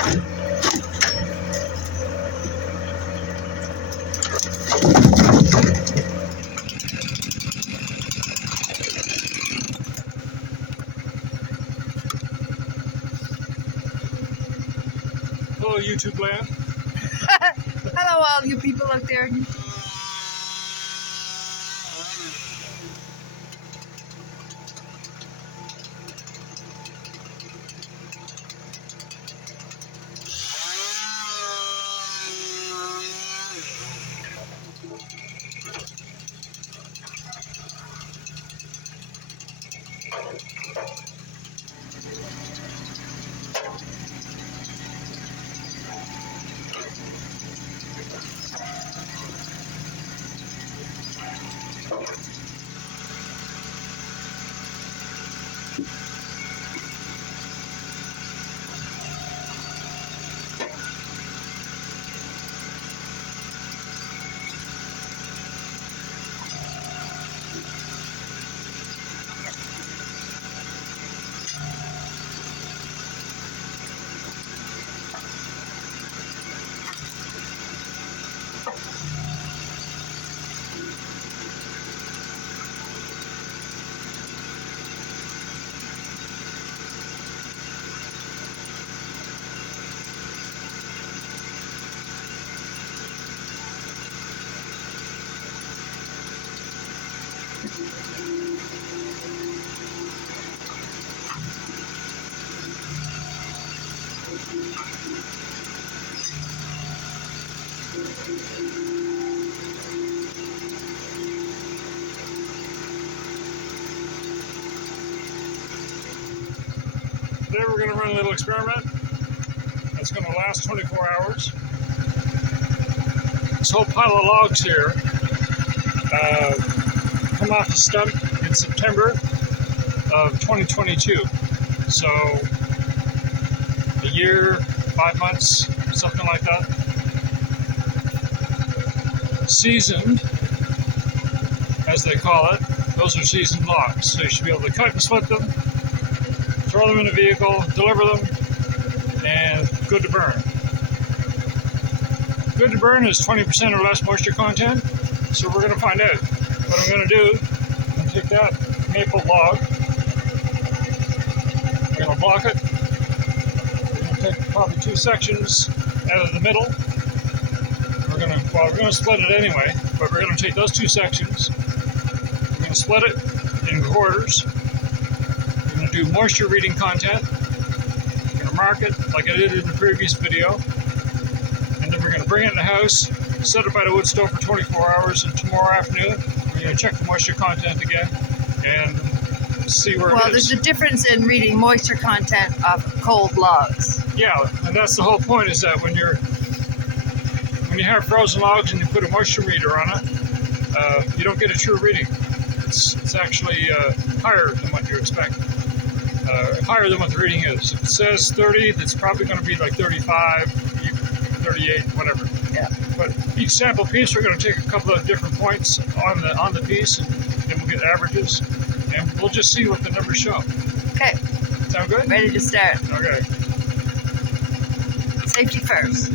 Hello, YouTube land. Hello, all you people out there. Today we're going to run a little experiment that's going to last 24 hours. This whole pile of logs here come off the stump in September of 2022. So a year, 5 months, something like that. Seasoned, as they call it. Those are seasoned logs. So you should be able to cut and split them, throw them in a vehicle, deliver them, and good to burn. Good to burn is 20% or less moisture content, so we're going to find out. What I'm going to do, I'm going to take that maple log, we're going to block it, we're going to take probably 2 sections out of the middle. We're going to split it anyway, but we're going to take those 2 sections, we're going to split it in quarters. We're going to do moisture reading content. We're going to mark it like I did in the previous video. And then we're going to bring it in the house, set it by the wood stove for 24 hours, and tomorrow afternoon we're going to check the moisture content again and see where it is. Well, there's a difference in reading moisture content of cold logs. Yeah, and that's the whole point, is that when you have frozen logs and you put a moisture meter on it, you don't get a true reading. It's actually higher than what you expect. Higher than what the reading is. If it says 30, that's probably going to be like 35, 38, whatever. Yeah. But each sample piece, we're going to take a couple of different points on the piece, and then we'll get averages, and we'll just see what the numbers show. Okay. Sound good? Ready to start. Okay. Safety first.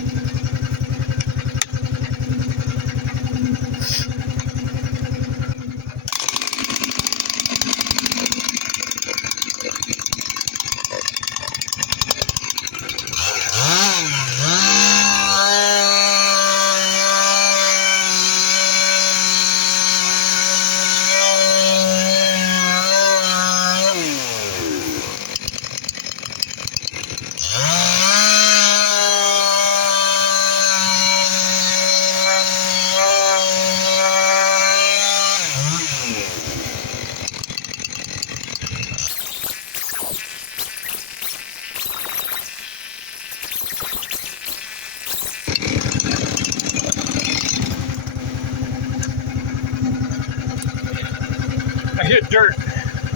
I hit dirt.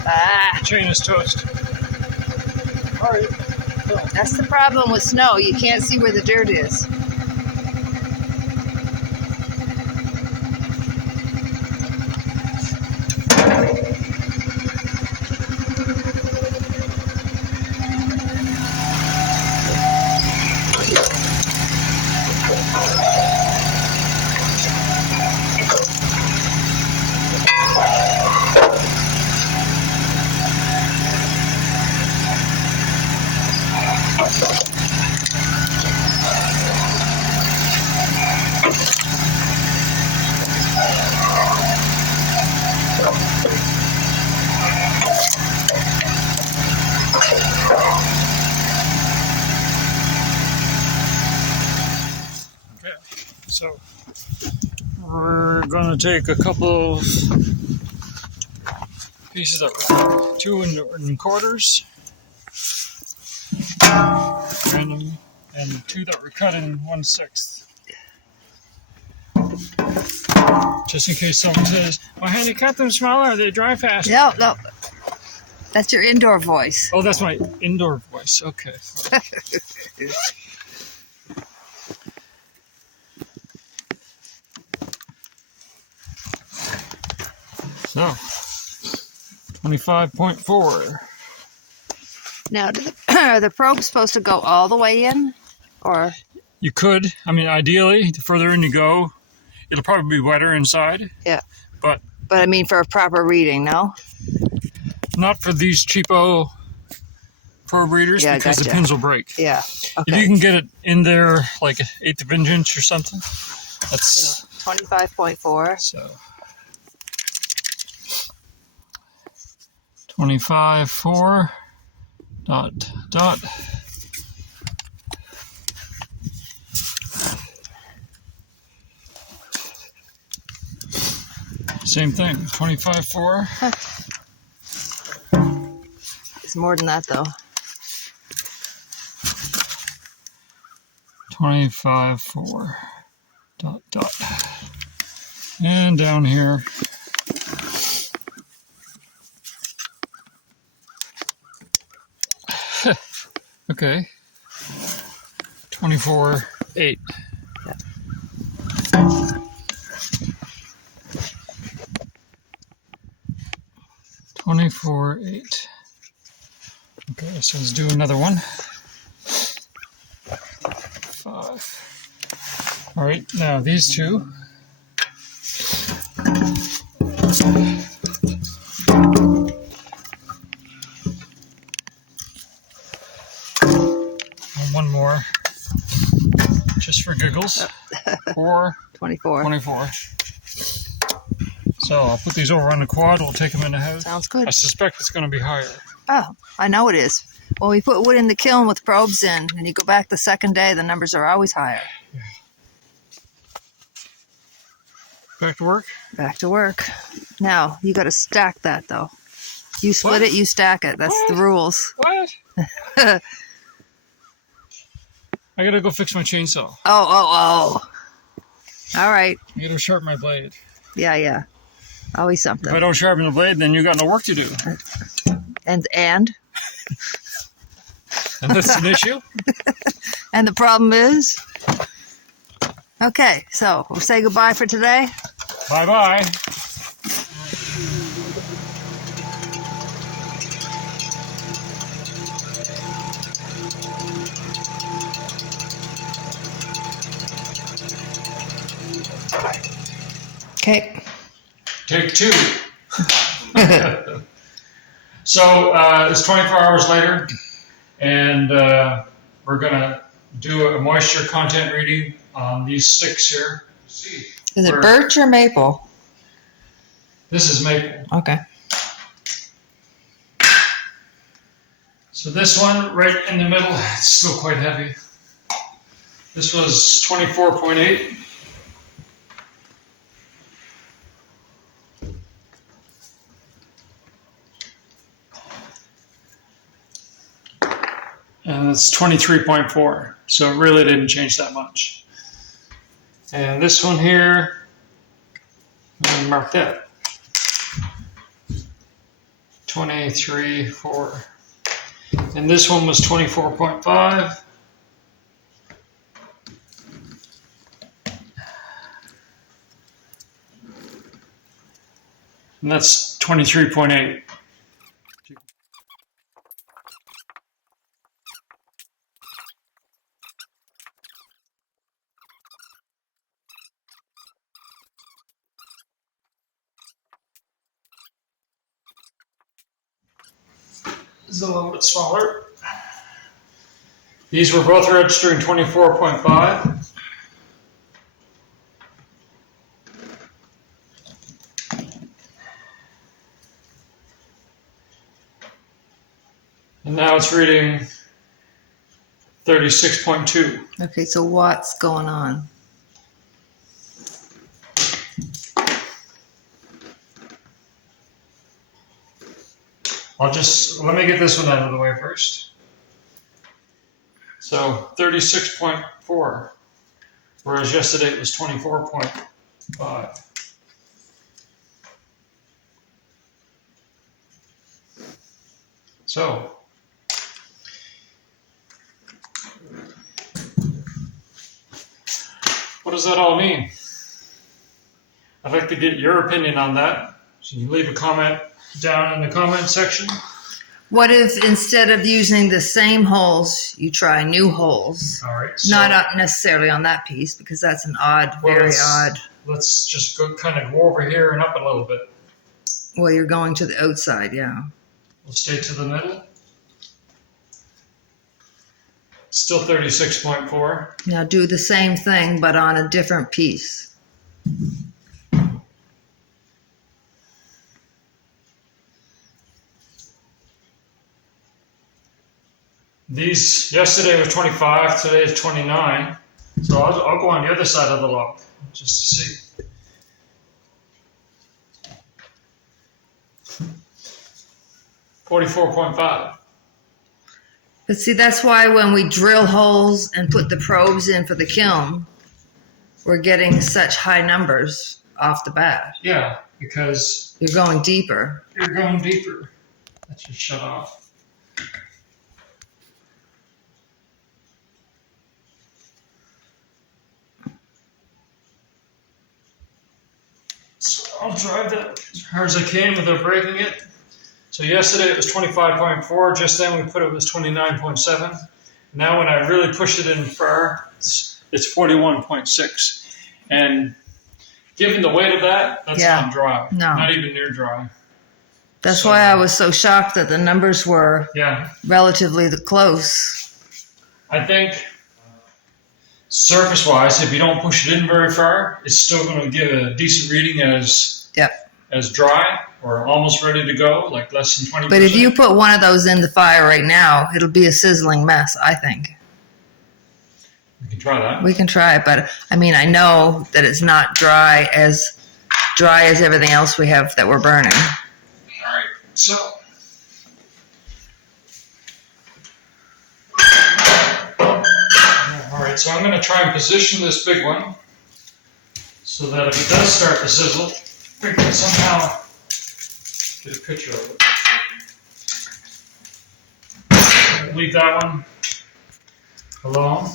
Ah, The chain is toast. All right. that's the problem with snow. You can't see where the dirt is. So we're going to take a couple of pieces that were 2 and quarters, random, and 2 that were cut in 1/6. Just in case someone says, "Why can't you cut them smaller? They dry faster." No, no. That's your indoor voice. Oh, that's my indoor voice. Okay. So, 25.4. Now, are the probes supposed to go all the way in? Or You could. I mean, ideally, the further in you go, it'll probably be wetter inside. Yeah. But I mean for a proper reading, no? not for these cheapo probe readers, Yeah, because the gotcha. pins will break. Yeah. If Okay. you can get it in there like 1/8 of an inch or something, that's 25.4. so 25.4 ... Same thing, 25.4. It's more than that, though. 25.4 ... And down here, okay, 24.8. Yeah. 24.8. Okay, so let's do another one. 5. All right, now these two. And one more, just for giggles. 24. 24. So I'll put these over on the quad. We'll take them in the house. Sounds good. I suspect it's going to be higher. Oh, I know it is. When we put wood in the kiln with probes in, and you go back the second day, the numbers are always higher. Back to work? Back to work. Now, you got to stack that, though. You split What? it, you stack it. That's the What? rules. What? I gotta go fix my chainsaw. Oh. All right. I gotta sharpen my blade. Yeah. Always If I something. don't sharpen the blade, then you got no work to do. And And that's an issue? and the problem is, okay, so we'll say goodbye for today. Bye-bye. Okay. Take 2. So it's 24 hours later, and we're going to do a moisture content reading on these 6 here. See, Is it Where- birch or maple? this is maple. Okay. So this one right in the middle, it's still quite heavy. This was 24.8. And it's 23.4, so it really didn't change that much. And this one here, I'm gonna mark that. 23.4. And this one was 24.5. And that's 23.8. This is a little bit smaller. These were both registering 24.5. And now it's reading 36.2. Okay, so what's going on? let me get this one out of the way first. So 36.4, whereas yesterday it was 24.5. So what does that all mean? I'd like to get your opinion on that. So you can leave a comment down in the comment section. What if instead of using the same holes, you try new holes? All right. So, Not necessarily on that piece because that's an odd, very odd. Let's just kind of go over here and up a little bit. Well, you're going to the outside, yeah. We'll stay to the middle. Still 36.4. Now do the same thing, but on a different piece. These, yesterday was 25, today is 29. So I'll go on the other side of the log just to see. $44.5. But see, that's why when we drill holes and put the probes in for the kiln, we're getting such high numbers off the bat. Yeah, because You're going deeper. you're going deeper. That should shut off. So I'll drive that as hard as I can without breaking it. So yesterday it was 25.4. Just then we put it was 29.7. Now when I really push it in far, it's 41.6. And given the weight of that, that's not dry. No. Not even near dry. That's why I was so shocked that the numbers were relatively close. I think surface-wise, if you don't push it in very far, it's still going to give a decent reading as dry or almost ready to go, like less than 20%. But if you put one of those in the fire right now, it'll be a sizzling mess, I think. We can try that. We can try it, but I mean, I know that it's not dry as everything else we have that we're burning. All right, so so I'm going to try and position this big one so that if it does start to sizzle, we can somehow get a picture of it. Leave that one alone.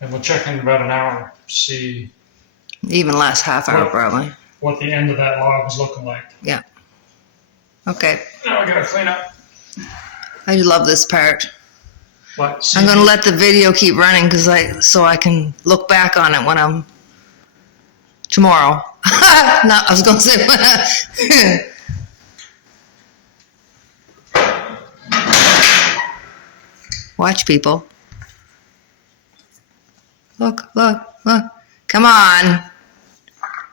And we'll check in about an hour, see Even less, half hour probably. what the end of that log is looking like. Yeah. Okay. Now I got to clean up. I love this part. What? I'm going to let the video keep running so I can look back on it when I'm tomorrow. No, I was going to say. Watch, people. Look. Come on.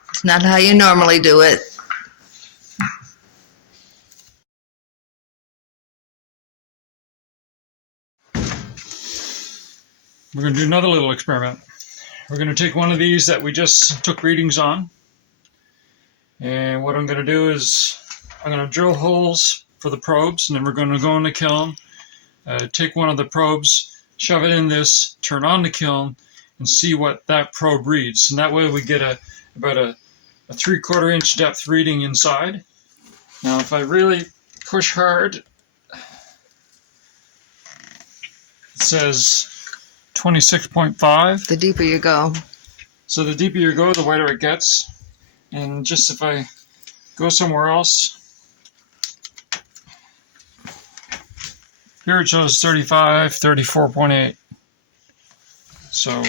It's not how you normally do it. We're going to do another little experiment. We're going to take one of these that we just took readings on. And what I'm going to do is I'm going to drill holes for the probes, and then we're going to go in the kiln, take one of the probes, shove it in this, turn on the kiln, and see what that probe reads. And that way we get about a 3/4 inch depth reading inside. Now if I really push hard, it says 26.5. The deeper you go. So the deeper you go, the whiter it gets. And just if I go somewhere else, here it shows 35, 34.8. So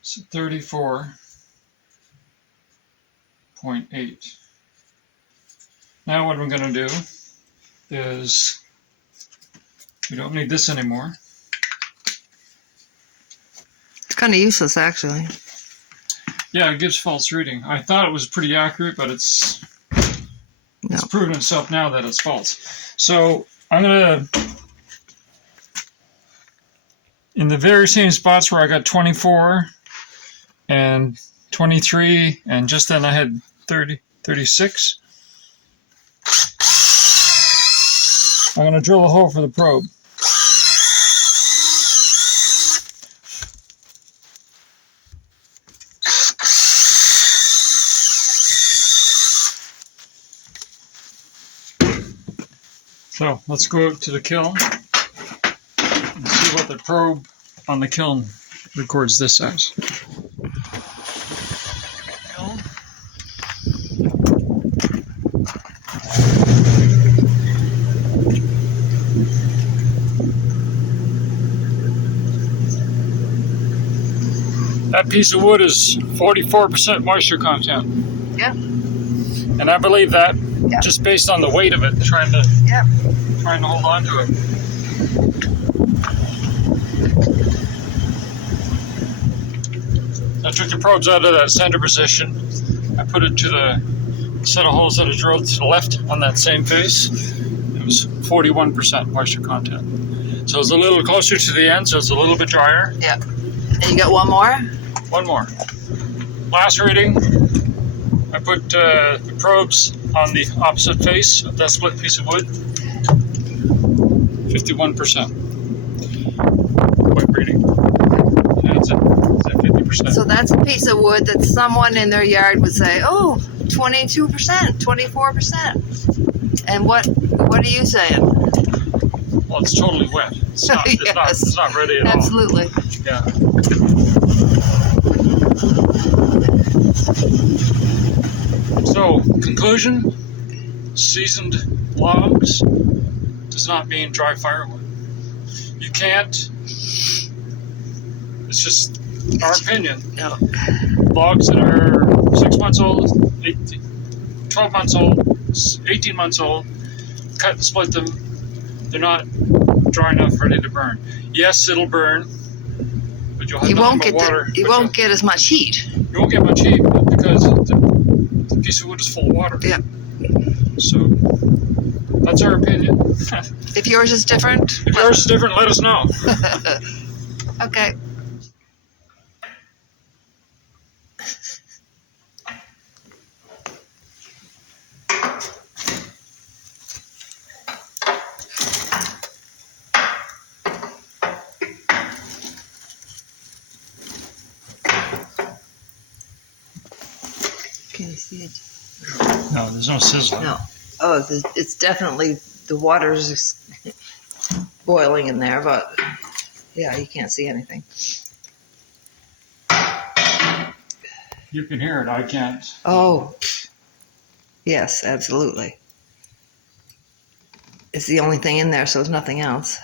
it's 34.8. Now what I'm going to do is, we don't need this anymore. It's kind of useless, actually. Yeah, it gives false reading. I thought it was pretty accurate, but it's proven itself now that it's false. So I'm going to in the very same spots where I got 24 and 23, and just then I had 30, 36. I'm going to drill a hole for the probe. So let's go out to the kiln and see what the probe on the kiln records this as. That piece of wood is 44% moisture content. Yeah. And I believe that just based on the weight of it, trying to hold on to it. I took the probes out of that center position. I put it to the set of holes that I drilled to the left on that same face. It was 41% moisture content. So it's a little closer to the end, so it's a little bit drier. Yeah. And you got one more? One more. Last reading, I put the probes on the opposite face of that split piece of wood. 51%. Quick reading. That's it. It's at 50%. So that's a piece of wood that someone in their yard would say, oh, 22%, 24%. And what are you saying? Well, it's totally wet. It's not, Yes. it's not ready at Absolutely. all. Yeah. So, conclusion, seasoned logs does not mean dry firewood. You can't, it's just our opinion. No. Logs that are 6 months old, 12 months old, 18 months old, cut and split them, they're not dry enough, ready to burn. Yes, it'll burn, but you'll have nothing but water. You won't get as much heat. You won't get much heat because the piece of wood is full of water. Yeah. So that's our opinion. If yours is different, If yours is different, let us know. okay. Can you see it? No, there's no sizzling. No. Oh, it's definitely, the water's just boiling in there, but yeah, you can't see anything. You can hear it, I can't. Oh, yes, absolutely. It's the only thing in there, so there's nothing else.